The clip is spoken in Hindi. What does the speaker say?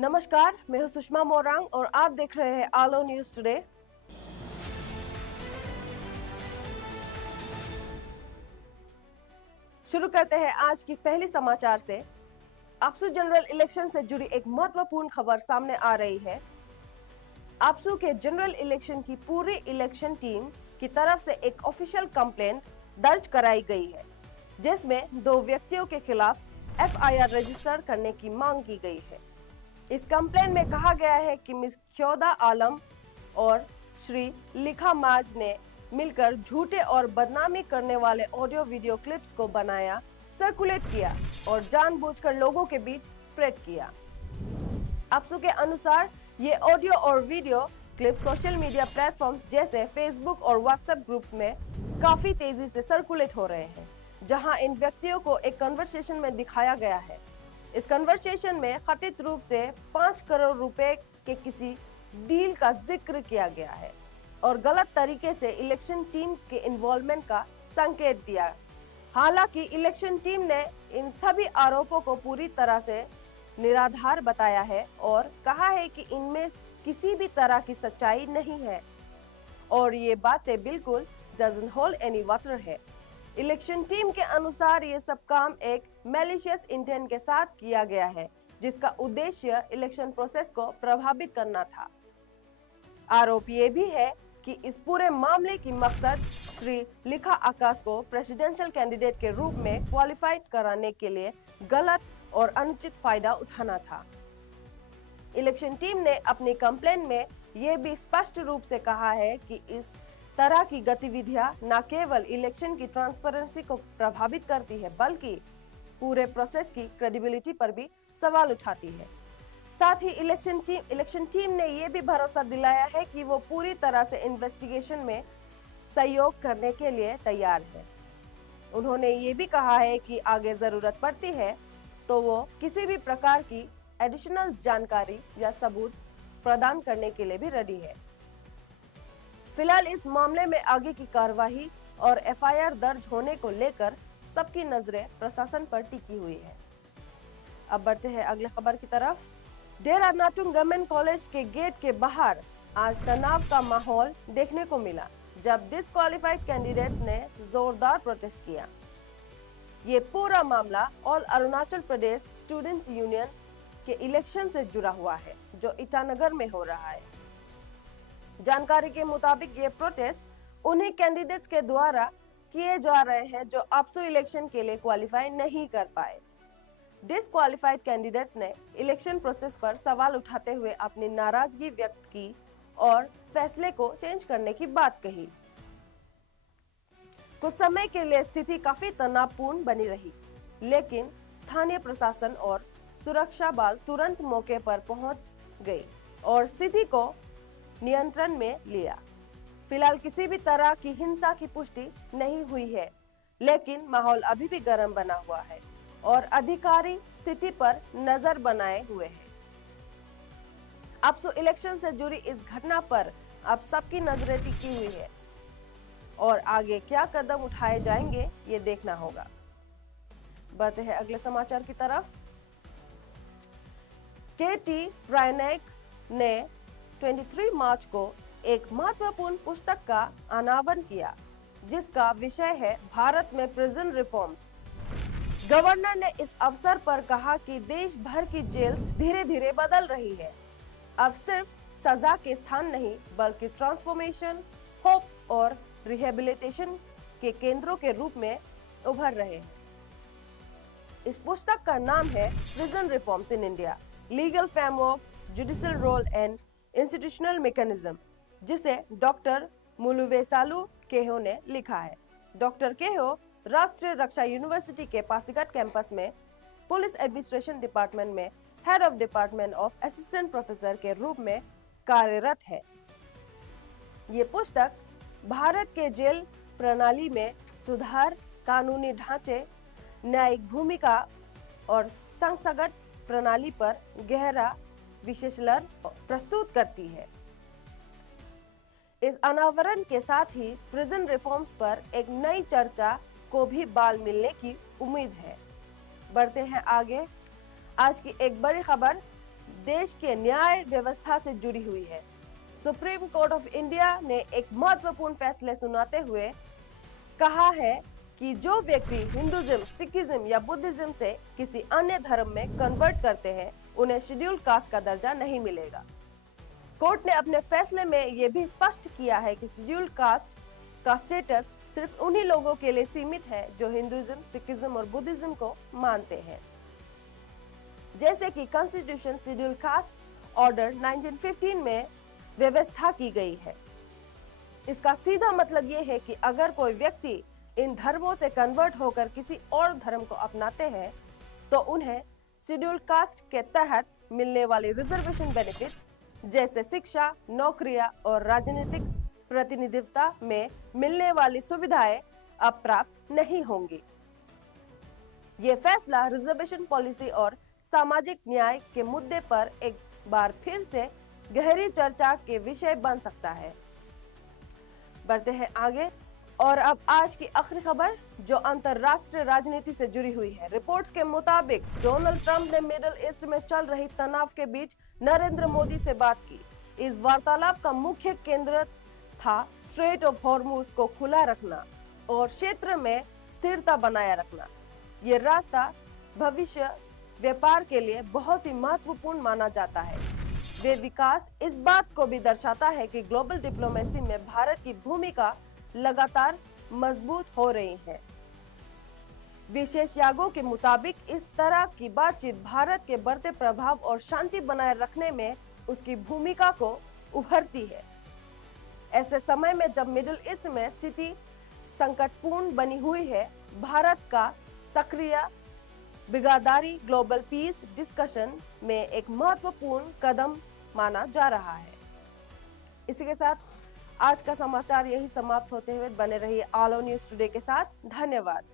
नमस्कार, मैं हूं सुषमा मोरांग और आप देख रहे हैं आलो न्यूज टुडे। शुरू करते हैं आज की पहली समाचार से। आपसू जनरल इलेक्शन से जुड़ी एक महत्वपूर्ण खबर सामने आ रही है। आपसू के जनरल इलेक्शन की पूरी इलेक्शन टीम की तरफ से एक ऑफिशियल कंप्लेंट दर्ज कराई गई है, जिसमें 2 व्यक्तियों के खिलाफ FIR रजिस्टर करने की मांग की गई है। इस कंप्लेंट में कहा गया है कि मिस ख्योदा आलम और श्री लिखा माज ने मिलकर झूठे और बदनामी करने वाले ऑडियो वीडियो क्लिप्स को बनाया, सर्कुलेट किया और जानबूझकर लोगों के बीच स्प्रेड किया। आपसू के अनुसार ये ऑडियो और video clip social media platform जैसे फेसबुक और व्हाट्सएप ग्रुप्स में काफी तेजी से सर्कुलेट हो रहे हैं, जहां इन व्यक्तियों को एक कन्वर्सेशन में दिखाया गया है। इस कन्वर्सेशन में कथित रूप से 5 करोड़ रुपए के किसी डील का जिक्र किया गया है और गलत तरीके से इलेक्शन टीम के इन्वॉल्वमेंट का संकेत दिया। हालांकि इलेक्शन टीम ने इन सभी आरोपों को पूरी तरह से निराधार बताया है और कहा है कि इनमें किसी भी तरह की सच्चाई नहीं है और ये बातें बिल्कुल डजंट होल्ड एनी वाटर है। इलेक्शन टीम के अनुसार ये सब काम एक मैलिशियस इंटेंट के साथ किया गया है, जिसका उद्देश्य इलेक्शन प्रोसेस को प्रभावित करना था। आरोप ये भी है कि इस पूरे मामले की मकसद श्री लिखा आकाश को प्रेसिडेंशियल कैंडिडेट के रूप में क्वालिफाइड कराने के लिए गलत और अनुचित फायदा उठाना था। इलेक्शन टीम ने अपनी कंप्लेंट में यह भी स्पष्ट रूप से कहा है कि इस तरह की गतिविधियां न केवल इलेक्शन की ट्रांसपेरेंसी को प्रभावित करती है, बल्कि पूरे प्रोसेस की क्रेडिबिलिटी पर भी सवाल उठाती है। साथ ही इलेक्शन टीम ने यह भी भरोसा दिलाया है कि वो पूरी तरह से इन्वेस्टिगेशन में सहयोग करने के लिए तैयार है। उन्होंने ये भी कहा है कि आगे जरूरत पड़ती है तो वो किसी भी प्रकार की एडिशनल जानकारी या सबूत प्रदान करने के लिए भी रेडी है। फिलहाल इस मामले में आगे की कार्रवाई और FIR दर्ज होने को लेकर सबकी नजरें प्रशासन पर टिकी हुई है। अब बढ़ते हैं अगले खबर की तरफ। डेरा नाटुंग गवर्नमेंट कॉलेज के गेट के बाहर आज तनाव का माहौल देखने को मिला, जब डिस्क्वालिफाइड कैंडिडेट्स ने जोरदार प्रोटेस्ट किया। ये पूरा मामला all Arunachal Pradesh students union के इलेक्शन से जुड़ा हुआ है, जो ईटानगर में हो रहा है। जानकारी के मुताबिक ये प्रोटेस्ट उन्हीं कैंडिडेट्स के द्वारा किए जा रहे हैं जो आपसू इलेक्शन के लिए क्वालिफाई नहीं कर पाए। डिस्क्वालिफाइड कैंडिडेट्स ने इलेक्शन प्रोसेस पर सवाल उठाते हुए अपनी नाराजगी व्यक्त की और फैसले को चेंज करने की बात कही। कुछ समय के लिए स्थिति काफी तनावपूर्ण बनी रही, लेकिन स्थानीय प्रशासन और सुरक्षा बल तुरंत मौके पर पहुंच गए और स्थिति को नियंत्रण में लिया। फिलहाल किसी भी तरह की हिंसा की पुष्टि नहीं हुई है, लेकिन माहौल अभी भी गर्म बना हुआ है और अधिकारी स्थिति पर नजर बनाए हुए हैं। आपसू इलेक्शन से जुड़ी इस घटना पर अब सबकी नजरें टिकी हुई है और आगे क्या कदम उठाए जाएंगे ये देखना होगा। बढ़ते हैं अगले समाचार की तरफ। KT रायनाइक ने 23 मार्च को एक महत्वपूर्ण पुस्तक का अनावरण किया, जिसका विषय है भारत में प्रिजन रिफॉर्म्स। गवर्नर ने इस अवसर पर कहा कि देश भर की जेल धीरे धीरे बदल रही है, अब सिर्फ सजा के स्थान नहीं बल्कि ट्रांसफॉर्मेशन, होप और रिहेबिलिटेशन के केंद्रों के रूप में उभर रहे हैं। इस पुस्तक का नाम है prison reforms in India, legal framework, judicial role and institutional mechanism, जिसे डॉक्टर मुलुवेसालू केहो ने लिखा है। डॉक्टर केहो राष्ट्रीय रक्षा यूनिवर्सिटी के पासीघाट कैंपस में पुलिस एडमिनिस्ट्रेशन डिपार्टमेंट में head of department of assistant professor के रूप में कार्यरत है। ये पुस्तक भारत के जेल प्रणाली में सुधार, कानूनी ढांचे, न्यायिक भूमिका और संस्थागत प्रणाली पर गहरा विश्लेषण प्रस्तुत करती है। इस अनावरण के साथ ही प्रिजन रिफॉर्म्स पर एक नई चर्चा को भी बल मिलने की उम्मीद है। बढ़ते हैं आगे। आज की एक बड़ी खबर, देश के न्याय व्यवस्था से जुड़ी हुई है। सुप्रीम कोर्ट ऑफ इंडिया ने एक महत्वपूर्ण फैसले सुनाते हुए कहा है कि जो व्यक्ति हिंदुइज्म, सिखिज्म या बुद्धिज्म से किसी अन्य धर्म में कन्वर्ट करते हैं, उन्हें शेड्यूल्ड कास्ट का दर्जा नहीं मिलेगा। कोर्ट ने अपने फैसले में यह भी स्पष्ट किया है कि शेड्यूल्ड कास्ट का स्टेटस सिर्फ उन्हीं लोगों के लिए सीमित है जो हिंदुइज्म, सिखिज्म और बुद्धिज्म को मानते हैं। जैसे कि कॉन्स्टिट्यूशन शेड्यूल्ड कास्ट ऑर्डर 1915 में व्यवस्था की गई है। इसका सीधा मतलब यह है कि अगर कोई व्यक्ति इन धर्मों से कन्वर्ट होकर किसी और धर्म को अपनाते हैं, तो उन्हें शेड्यूल्ड कास्ट के तहत मिलने वाली रिजर्वेशन बेनिफिट्स जैसे शिक्षा, नौकरियां और राजनीतिक प्रतिनिधित्व में मिलने वाली सुविधाएं अब प्राप्त नहीं होंगी। ये फैसला रिजर्वेशन पॉलिसी और सामाजिक न्याय के मुद्दे पर एक बार फिर से गहरी चर्चा के विषय बन सकता है। बढ़ते हैं आगे और अब आज की आखिरी खबर जो अंतरराष्ट्रीय राजनीति से जुड़ी हुई है। रिपोर्ट्स के मुताबिक डोनाल्ड ट्रंप ने मिडिल ईस्ट में चल रही तनाव के बीच नरेंद्र मोदी से बात की। इस वार्तालाप का मुख्य केंद्र था स्ट्रेट ऑफ हॉर्मुज को खुला रखना और क्षेत्र में स्थिरता बनाए रखना। ये रास्ता भविष्य व्यापार के लिए बहुत ही महत्वपूर्ण माना जाता है। वे विकास इस बात को भी दर्शाता है कि ग्लोबल डिप्लोमेसी में भारत की भूमिका लगातार मजबूत हो रही है। विशेषज्ञों के मुताबिक इस तरह की बातचीत भारत के बढ़ते प्रभाव और शांति बनाए रखने में उसकी भूमिका को उभरती है। ऐसे समय में जब मिडिल ईस्ट में स्थिति संकटपूर्ण बनी हुई है, भारत का सक्रिय भागीदारी ग्लोबल पीस डिस्कशन में एक महत्वपूर्ण कदम माना जा रहा है। इसी के साथ आज का समाचार यही समाप्त होते हुए बने रहिए ऑल न्यूज़ टुडे के साथ। धन्यवाद।